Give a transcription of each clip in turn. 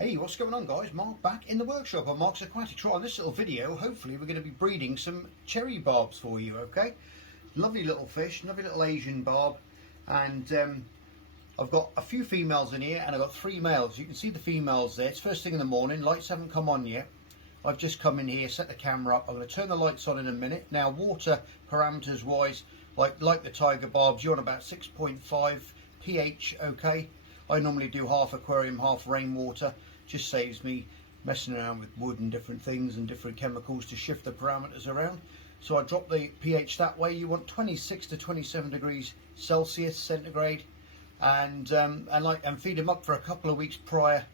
Hey, what's going on guys? Mark back in the workshop on Mark's Aquatics. Right, on this little video, hopefully we're going to be breeding some cherry barbs for you, okay? Lovely little fish, lovely little Asian barb, and I've got a few females in here and I've got 3 males. You can see the females there. It's first thing in the morning, lights haven't come on yet. I've just come in here, set the camera up. I'm going to turn the lights on in a minute. Now, water parameters wise, like the tiger barbs, you're on about 6.5 pH, okay? I normally do half aquarium, half rainwater. Just saves me messing around with wood and different things and different chemicals to shift the parameters around. So I drop the pH that way. You want 26 to 27 degrees Celsius centigrade, and feed them up for a couple of weeks prior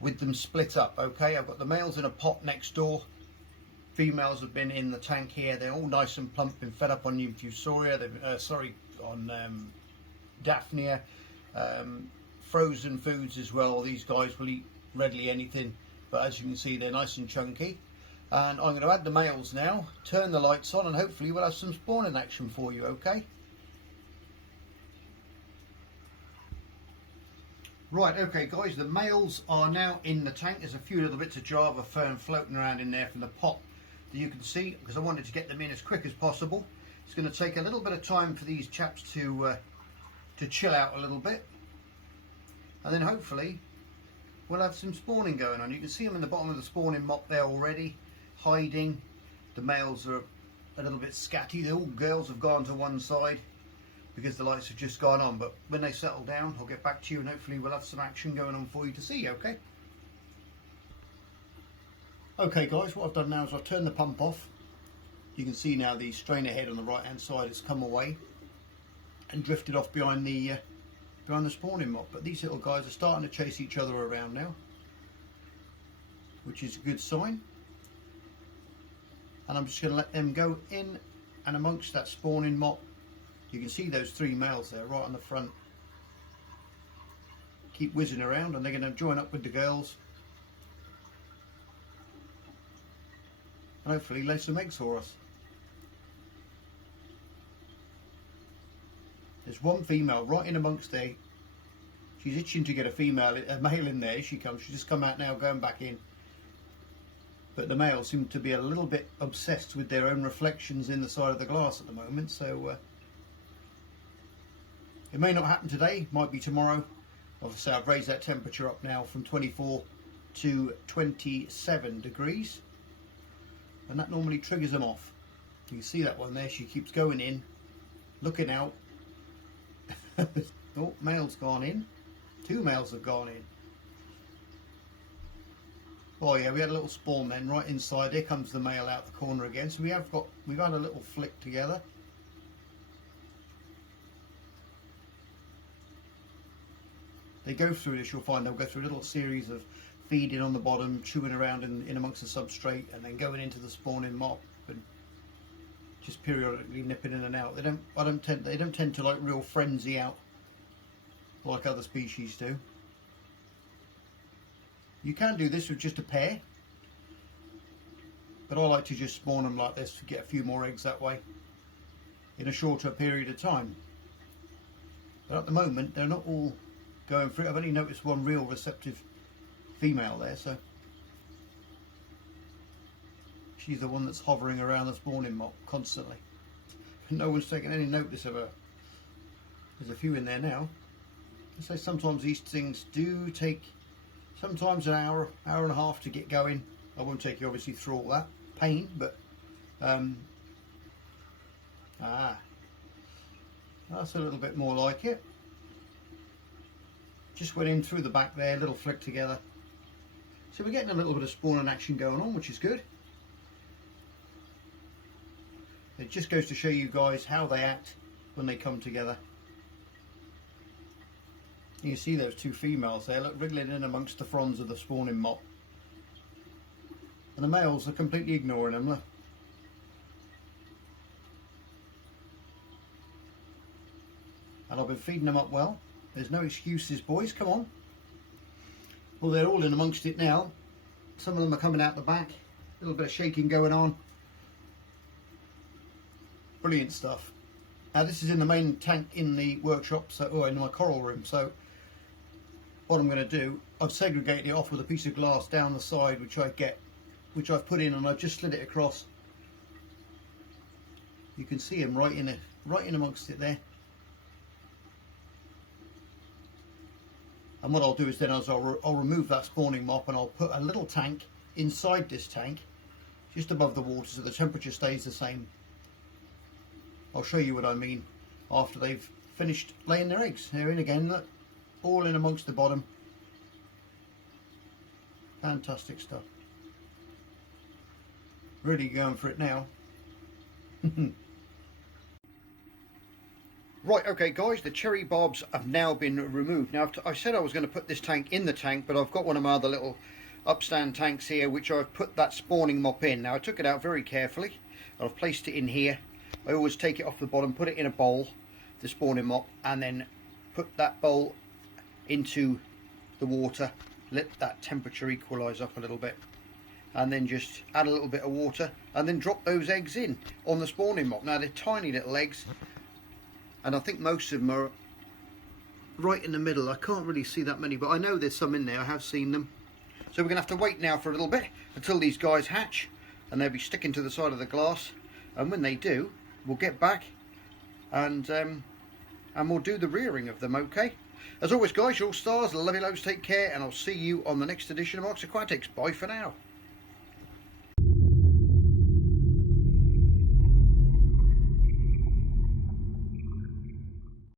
with them split up. Okay, I've got the males in a pot next door. Females have been in the tank here. They're all nice and plump, been fed up on Euphoria. On Daphnia. Frozen foods as well. These guys will eat readily anything, but as you can see, they're nice and chunky. And I'm going to add the males now, turn the lights on, and hopefully we'll have some spawning action for you, okay? Right, okay guys, the males are now in the tank. There's a few little bits of Java fern floating around in there from the pot that you can see, because I wanted to get them in as quick as possible. It's going to take a little bit of time for these chaps to chill out a little bit, and then hopefully we'll have some spawning going on. You can see them in the bottom of the spawning mop there already, hiding. The males are a little bit scatty. The all girls have gone to one side because the lights have just gone on, but when they settle down I'll get back to you and hopefully we'll have some action going on for you to see, okay? Okay guys, what I've done now is I've turned the pump off. You can see now the strainer head on the right hand side has come away and drifted off behind the spawning mop, but these little guys are starting to chase each other around now, which is a good sign. And I'm just going to let them go in and amongst that spawning mop. You can see those 3 males there right on the front keep whizzing around, and they're going to join up with the girls and hopefully lay some eggs for us. There's one female right in amongst there. She's itching to get a male in there. She comes. She's just come out now, going back in. But the males seem to be a little bit obsessed with their own reflections in the side of the glass at the moment. So it may not happen today. Might be tomorrow. Obviously, I've raised that temperature up now from 24 to 27 degrees, and that normally triggers them off. You can see that one there. She keeps going in, looking out. Oh, male's gone in. 2 males have gone in. Oh yeah, we had a little spawn then right inside. Here comes the male out the corner again. So we've had a little flick together. They go through this, you'll find they'll go through a little series of feeding on the bottom, chewing around in amongst the substrate, and then going into the spawning mop and just periodically nipping in and out. They don't tend to like real frenzy out like other species do. You can do this with just a pair, but I like to just spawn them like this to get a few more eggs that way in a shorter period of time. But at the moment they're not all going through. I've only noticed one real receptive female there, so she's the one that's hovering around the spawning mop constantly. No one's taking any notice of her. There's a few in there now. I say sometimes these things do take sometimes an hour and a half to get going. I won't take you obviously through all that pain, but that's a little bit more like it. Just went in through the back there, a little flick together. So we're getting a little bit of spawning action going on, which is good. It just goes to show you guys how they act when they come together. You can see those 2 females there, look, wriggling in amongst the fronds of the spawning mop. And the males are completely ignoring them, look. And I've been feeding them up well. There's no excuses, boys, come on. Well, they're all in amongst it now. Some of them are coming out the back. A little bit of shaking going on. Brilliant stuff. Now this is in the main tank in the workshop, so in my coral room. So what I'm going to do, I've segregated it off with a piece of glass down the side, which I've put in, and I've just slid it across. You can see him right in amongst it there. And what I'll do is then I'll remove that spawning mop, and I'll put a little tank inside this tank, just above the water, so the temperature stays the same. I'll show you what I mean after they've finished laying their eggs. They're in again, look, all in amongst the bottom. Fantastic stuff. Really going for it now. Right, okay guys, the cherry barbs have now been removed. Now, I said I was going to put this tank in the tank, but I've got one of my other little upstand tanks here, which I've put that spawning mop in. Now, I took it out very carefully. I've placed it in here. I always take it off the bottom, put it in a bowl, the spawning mop, and then put that bowl into the water, let that temperature equalise up a little bit, and then just add a little bit of water, and then drop those eggs in on the spawning mop. Now, they're tiny little eggs, and I think most of them are right in the middle. I can't really see that many, but I know there's some in there. I have seen them. So we're going to have to wait now for a little bit until these guys hatch, and they'll be sticking to the side of the glass. And when they do, we'll get back and we'll do the rearing of them, okay? As always, guys, you're all stars. Love you loads, take care, and I'll see you on the next edition of Marks Aquatics. Bye for now.